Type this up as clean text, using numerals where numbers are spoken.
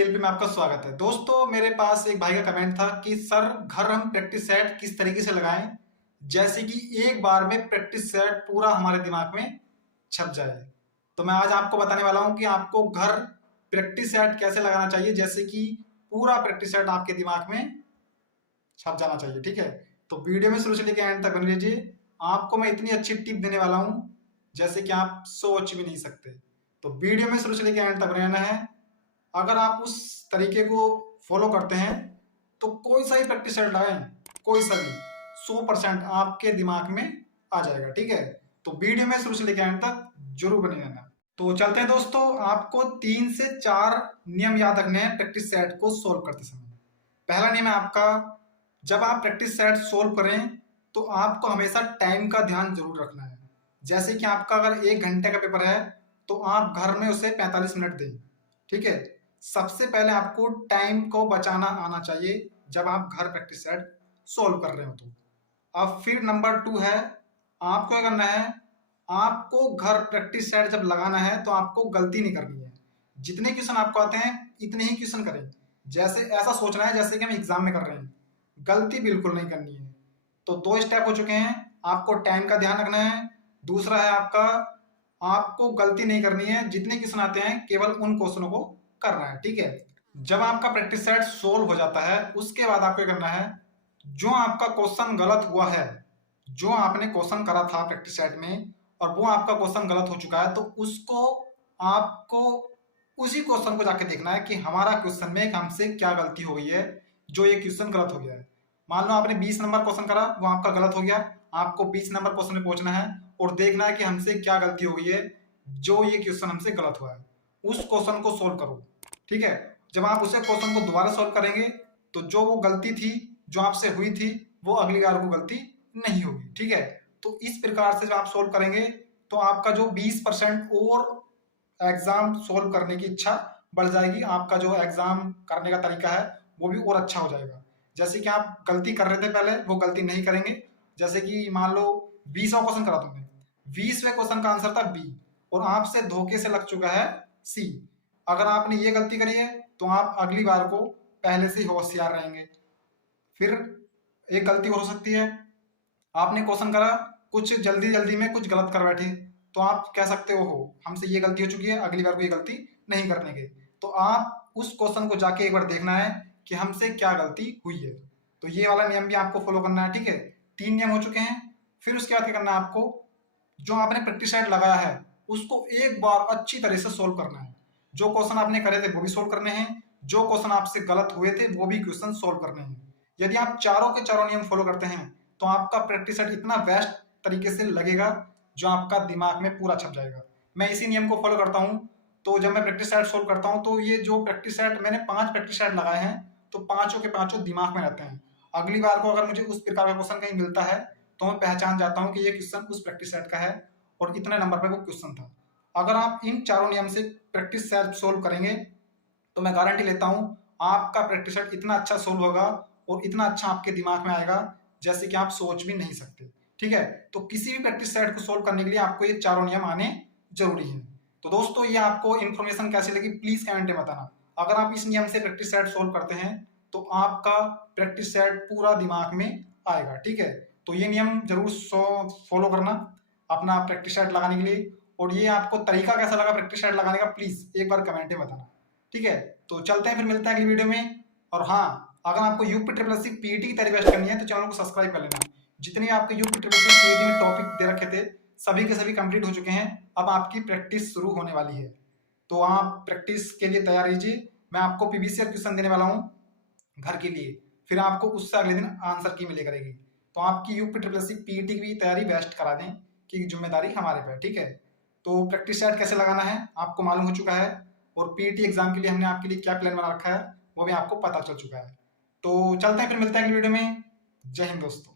TLP में आपका स्वागत है। दोस्तों, मेरे पास एक भाई का कमेंट था कि सर घर हम प्रैक्टिस सेट किस तरीके से लगाएं जैसे कि एक बार में प्रैक्टिस सेट पूरा हमारे दिमाग में छप जाए। तो मैं आज आपको बताने वाला हूं कि आपको घर प्रैक्टिस सेट कैसे लगाना चाहिए जैसे कि पूरा प्रैक्टिस सेट आपके दिमाग में छप जाना चाहिए। ठीक है, तो वीडियो में शुरू से लेकर एंड तक बने रहिए। आपको मैं इतनी अच्छी टिप देने वाला हूं जैसे कि आप सोच भी नहीं सकते। तो वीडियो में शुरू से लेकर एंड तक बने रहना है। अगर आप उस तरीके को फॉलो करते हैं तो कोई सा ही प्रैक्टिस सेट लगाएं, कोई सा भी 100% आपके दिमाग में आ जाएगा। ठीक है, तो वीडियो में शुरू से लेकर एंड तक जरूर बने रहना। तो चलते हैं दोस्तों, आपको 3 से 4 नियम याद रखने हैं प्रैक्टिस सेट को सोल्व करते समय। पहला नियम है आपका, जब आप प्रैक्टिस सेट सोल्व करें तो आपको हमेशा टाइम का ध्यान जरूर रखना है। जैसे कि आपका अगर 1 घंटे का पेपर है तो आप घर में उसे 45 मिनट दें। ठीक है, सबसे पहले आपको टाइम को बचाना आना चाहिए जब आप घर प्रैक्टिस सेट सोल्व कर रहे हो। तो अब फिर नंबर 2 है, आपको क्या करना है, आपको घर प्रैक्टिस सेट जब लगाना है तो आपको गलती नहीं करनी है। जितने क्वेश्चन आपको आते हैं इतने ही क्वेश्चन करें। जैसे ऐसा सोचना है जैसे कि हम एग्जाम में कर रहे हैं, गलती बिल्कुल नहीं करनी है। तो 2 स्टेप हो चुके हैं, आपको टाइम का ध्यान रखना है, दूसरा है आपका आपको गलती नहीं करनी है। जितने क्वेश्चन आते हैं केवल उन क्वेश्चनों को करना है। ठीक है, जब आपका प्रैक्टिस सेट सोल्व हो जाता है उसके बाद आपको करना है, जो आपका क्वेश्चन गलत हुआ है, जो आपने क्वेश्चन करा था प्रैक्टिस सेट में और वो आपका क्वेश्चन गलत हो चुका है, तो उसको आपको उसी क्वेश्चन को जाके देखना है कि हमारा क्वेश्चन में हमसे क्या गलती हो गई है जो ये क्वेश्चन गलत हो गया है। मान लो आपने 20 नंबर क्वेश्चन करा, वो आपका गलत हो गया, आपको 20 नंबर क्वेश्चन में पहुंचना है और देखना है कि हमसे क्या गलती हो गई है जो ये क्वेश्चन हमसे गलत हुआ है। उस क्वेश्चन को सोल्व करो। ठीक है, जब आप उसे क्वेश्चन को दोबारा सोल्व करेंगे तो जो वो गलती थी जो आपसे हुई थी वो अगली बार को गलती नहीं होगी। ठीक है, तो इस प्रकार से जब आप सोल्व करेंगे तो आपका जो 20% और एग्जाम सोल्व करने की इच्छा बढ़ जाएगी। आपका जो एग्जाम करने का तरीका है वो भी और अच्छा हो जाएगा। जैसे कि आप गलती कर रहे थे पहले, वो गलती नहीं करेंगे। जैसे कि मान लो 20वां क्वेश्चन करा तुमने, 20वें क्वेश्चन का आंसर था बी और आपसे धोखे से लग चुका है सी। अगर आपने ये गलती करी है तो आप अगली बार को पहले से होशियार रहेंगे। फिर एक गलती और हो सकती है, आपने क्वेश्चन करा, कुछ जल्दी जल्दी में कुछ गलत कर बैठे, तो आप कह सकते हो हमसे ये गलती हो चुकी है, अगली बार को ये गलती नहीं करने के। तो आप उस क्वेश्चन को जाके एक बार देखना है कि हमसे क्या गलती हुई है। तो ये वाला नियम भी आपको फॉलो करना है। ठीक है, 3 नियम हो चुके हैं। फिर उसके बाद क्या करना है, आपको जो आपने प्रैक्टिस सेट लगाया है उसको एक बार अच्छी तरह से सोल्व करना है। जो क्वेश्चन आपने करे थे वो भी सोल्व करने हैं, जो क्वेश्चन आपसे गलत हुए थे वो भी क्वेश्चन सोल्व करने हैं। यदि आप चारों के चारों नियम फॉलो करते हैं तो आपका प्रैक्टिस सेट इतना बेस्ट तरीके से लगेगा जो आपका दिमाग में पूरा छप जाएगा। मैं इसी नियम को फॉलो करता हूँ। तो जब मैं प्रैक्टिस सेट सोल्व करता हूँ तो ये जो प्रैक्टिस सेट मैंने 5 प्रैक्टिस सेट लगाए हैं तो पांचों के पांचों दिमाग में रहते हैं। अगली बार को अगर मुझे उस प्रकार का क्वेश्चन कहीं मिलता है तो मैं पहचान जाता हूँ कि ये क्वेश्चन उस प्रैक्टिस सेट का है और इतने नंबर पे वो क्वेश्चन था। अगर आप इन चारों नियम से प्रैक्टिस सेट सोल्व करेंगे तो मैं गारंटी लेता हूं आपका प्रैक्टिस सेट इतना अच्छा सोल्व होगा और इतना अच्छा आपके दिमाग में आएगा जैसे कि आप सोच भी नहीं सकते। ठीक है, तो किसी भी प्रैक्टिस सेट को सोल्व करने के लिए आपको ये चारों नियम आने जरूरी है। तो दोस्तों, ये आपको इन्फॉर्मेशन कैसी लगी प्लीज कमेंट में बताना। अगर आप इस नियम से प्रैक्टिस सेट सोल्व करते हैं तो आपका प्रैक्टिस सेट पूरा दिमाग में आएगा। ठीक है, तो ये नियम जरूर फॉलो करना अपना प्रैक्टिस सेट लगाने के लिए। और ये आपको तरीका कैसा लगा प्रैक्टिस सेट लगाने का प्लीज एक बार कमेंट में बताना। ठीक है, तो चलते हैं, फिर मिलते हैं अगली वीडियो में। और हाँ, अगर आपको यूपी ट्रिपल एससी पीटी की तैयारी बेस्ट करनी है तो चैनल को सब्सक्राइब कर लेना। जितने आपके यूपी ट्रिपल एससी पीटी में टॉपिक दे रखे थे सभी के सभी कंप्लीट हो चुके हैं। अब आपकी प्रैक्टिस शुरू होने वाली है, तो आप प्रैक्टिस के लिए तैयार रहिए। मैं आपको पीवीसी क्वेश्चन देने वाला हूँ घर के लिए, फिर आपको उससे अगले दिन आंसर की मिले करेगी। तो आपकी यूपी ट्रिपल एससी पीटी की भी तैयारी बेस्ट करा दें कि जिम्मेदारी हमारे पे है। ठीक है, तो प्रैक्टिस सेट कैसे लगाना है आपको मालूम हो चुका है और पीटी एग्जाम के लिए हमने आपके लिए क्या प्लान बना रखा है वो भी आपको पता चल चुका है। तो चलते हैं, फिर मिलते हैं अगली वीडियो में। जय हिंद दोस्तों।